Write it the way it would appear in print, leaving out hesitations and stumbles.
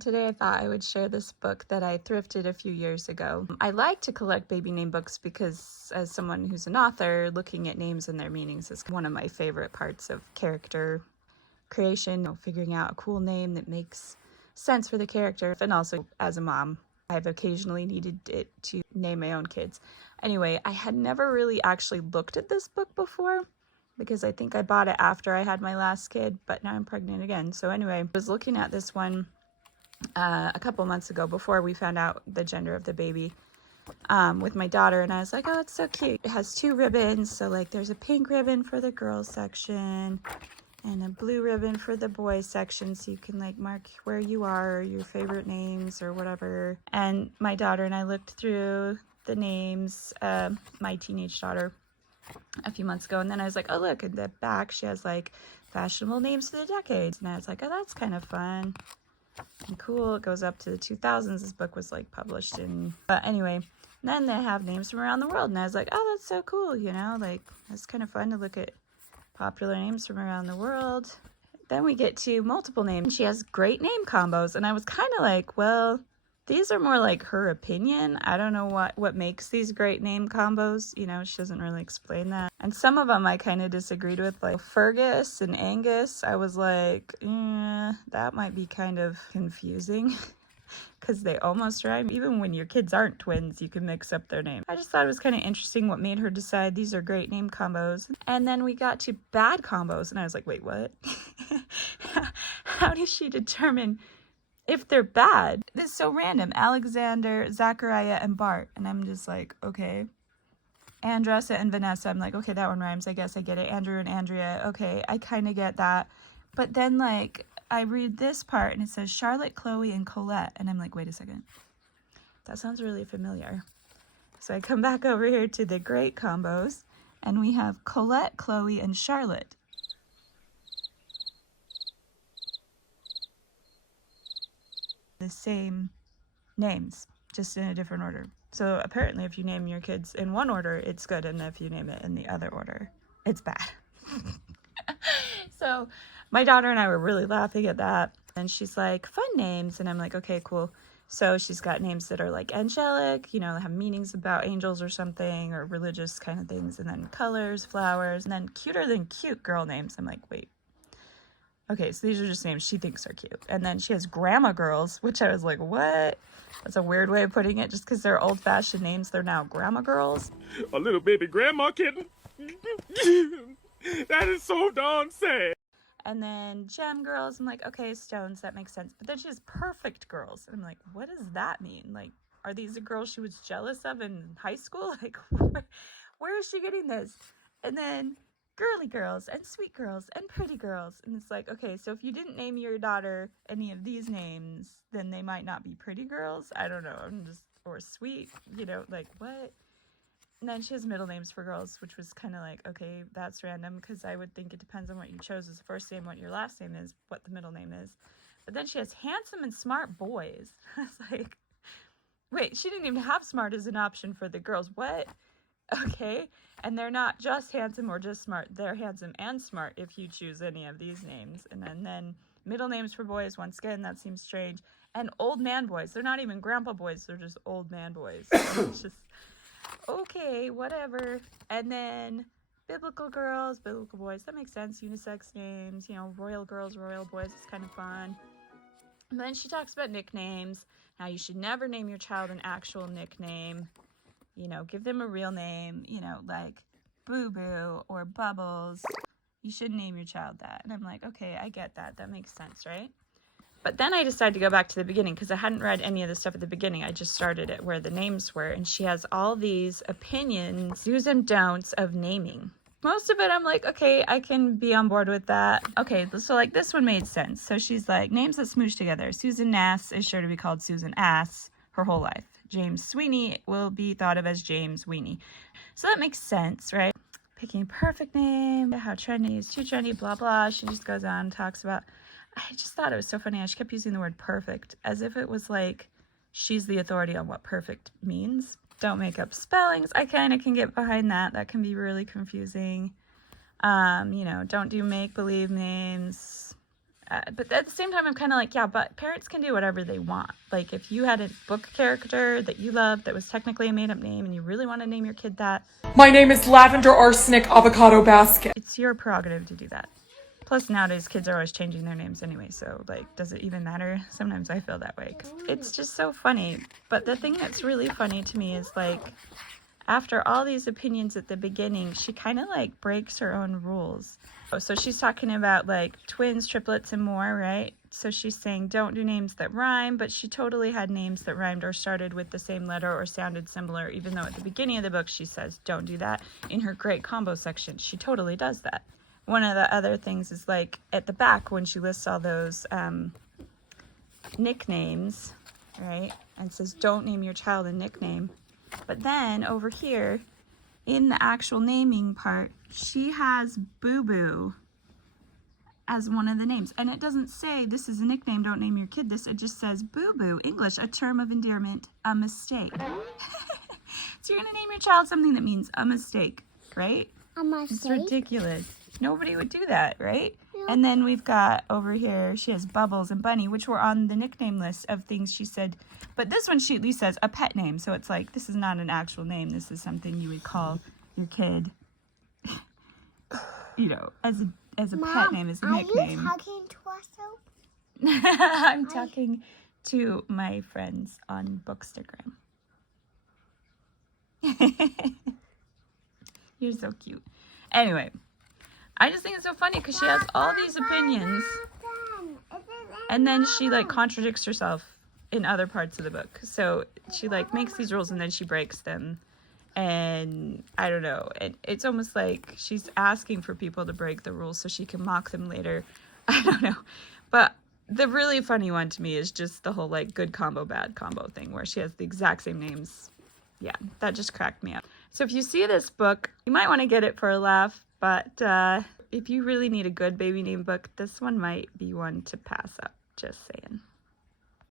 Today I thought I would share this book that I thrifted a few years ago. I like to collect baby name books because as someone who's an author, looking at names and their meanings is one of my favorite parts of character creation. Figuring out a cool name that makes sense for the character. And also as a mom, I've occasionally needed it to name my own kids. Anyway, I had never really actually looked at this book before because I think I bought it after I had my last kid, but now I'm pregnant again. So anyway, I was looking at this one a couple months ago before we found out the gender of the baby with my daughter, and I was like, oh, it's so cute. It has two ribbons, so like there's a pink ribbon for the girls section and a blue ribbon for the boys section, so you can like mark where you are, your favorite names or whatever. And my daughter and I looked through the names, my teenage daughter, a few months ago, and then I was like, oh look, in the back she has like fashionable names for the decades, and I was like, oh, that's kind of fun and cool. It goes up to the 2000s. This book was like published in, but anyway, then they have names from around the world, and I was like, oh, that's so cool, you know, like it's kind of fun to look at popular names from around the world. Then we get to multiple names. She has great name combos, and I was kind of like, well, these are more like her opinion. I don't know what makes these great name combos. You know, she doesn't really explain that. And some of them I kind of disagreed with, like Fergus and Angus. I was like, that might be kind of confusing because they almost rhyme. Even when your kids aren't twins, you can mix up their name. I just thought it was kind of interesting what made her decide these are great name combos. And then we got to bad combos, and I was like, wait, what? How does she determine if they're bad? This is so random. Alexander, Zachariah, and Bart. And I'm just like, okay. Andressa and Vanessa. I'm like, okay, that one rhymes. I guess I get it. Andrew and Andrea. Okay, I kind of get that. But then, like, I read this part, and it says Charlotte, Chloe, and Colette. And I'm like, wait a second. That sounds really familiar. So I come back over here to the great combos, and we have Colette, Chloe, and Charlotte. The same names, just in a different order. So apparently if you name your kids in one order, it's good, and if you name it in the other order, it's bad. So my daughter and I were really laughing at that, and she's like, fun names, and I'm like, okay, cool. So she's got names that are like angelic, you know, have meanings about angels or something, or religious kind of things, and then colors, flowers, and then cuter than cute girl names. I'm like, wait. Okay, so these are just names she thinks are cute. And then she has grandma girls, which I was like, what? That's a weird way of putting it. Just because they're old-fashioned names, they're now grandma girls. A little baby grandma kitten? That is so darn sad. And then gem girls, I'm like, okay, stones, that makes sense. But then she has perfect girls. And I'm like, what does that mean? Like, are these the girls she was jealous of in high school? Like, where is she getting this? And then girly girls and sweet girls and pretty girls. And it's like, okay, so if you didn't name your daughter any of these names, then they might not be pretty girls. I don't know. Or sweet, you know, like what? And then she has middle names for girls, which was kind of like, okay, that's random, because I would think it depends on what you chose as the first name, what your last name is, what the middle name is. But then she has handsome and smart boys. I was like, wait, she didn't even have smart as an option for the girls. What? Okay. And they're not just handsome or just smart. They're handsome and smart if you choose any of these names. And then middle names for boys, once again, that seems strange. And old man boys. They're not even grandpa boys. They're just old man boys. It's just, okay, whatever. And then biblical girls, biblical boys. That makes sense. Unisex names, you know, royal girls, royal boys. It's kind of fun. And then she talks about nicknames. Now, you should never name your child an actual nickname. You know, give them a real name, you know, like Boo Boo or Bubbles. You shouldn't name your child that. And I'm like, okay, I get that. That makes sense, right? But then I decided to go back to the beginning because I hadn't read any of the stuff at the beginning. I just started it where the names were. And she has all these opinions, do's and don'ts of naming. Most of it, I'm like, okay, I can be on board with that. Okay, so like this one made sense. So she's like, names that smoosh together. Susan Nass is sure to be called Susan Ass her whole life. James Sweeney will be thought of as James Weenie. So that makes sense, right? Picking a perfect name, how trendy is too trendy, blah, blah. She just goes on and talks about, I just thought it was so funny. She kept using the word perfect as if it was like she's the authority on what perfect means. Don't make up spellings. I kind of can get behind that. That can be really confusing. You know, don't do make-believe names. But at the same time, I'm kind of like, yeah, but parents can do whatever they want. Like, if you had a book character that you loved that was technically a made-up name and you really want to name your kid that, My name is Lavender Arsenic Avocado Basket. it's your prerogative to do that. Plus, nowadays, kids are always changing their names anyway, so, like, does it even matter? Sometimes I feel that way, 'cause it's just so funny. But the thing that's really funny to me is, like, after all these opinions at the beginning, she kind of, like, breaks her own rules. So she's talking about, like, twins, triplets, and more, right? So she's saying don't do names that rhyme, but she totally had names that rhymed or started with the same letter or sounded similar, even though at the beginning of the book she says don't do that. In her great combo section, she totally does that. One of the other things is, like, at the back when she lists all those nicknames, right? And says don't name your child a nickname. But then over here, in the actual naming part, she has Boo Boo as one of the names. And it doesn't say this is a nickname, don't name your kid this. It just says Boo Boo, English, a term of endearment, a mistake. So you're going to name your child something that means a mistake, right? A mistake? It's ridiculous. Nobody would do that, right? And then we've got over here, she has Bubbles and Bunny, which were on the nickname list of things she said. But this one she at least says a pet name. So it's like, this is not an actual name. This is something you would call your kid, you know, as a Mom, pet name, as a nickname. Are you talking to us though? I'm talking to my friends on Bookstagram. You're so cute. Anyway, I just think it's so funny because she has all these opinions and then she, like, contradicts herself in other parts of the book. So she, like, makes these rules and then she breaks them. And I don't know. It's almost like she's asking for people to break the rules so she can mock them later. I don't know. But the really funny one to me is just the whole, like, good combo, bad combo thing where she has the exact same names. Yeah, that just cracked me up. So if you see this book, you might want to get it for a laugh. But if you really need a good baby name book, this one might be one to pass up. Just saying.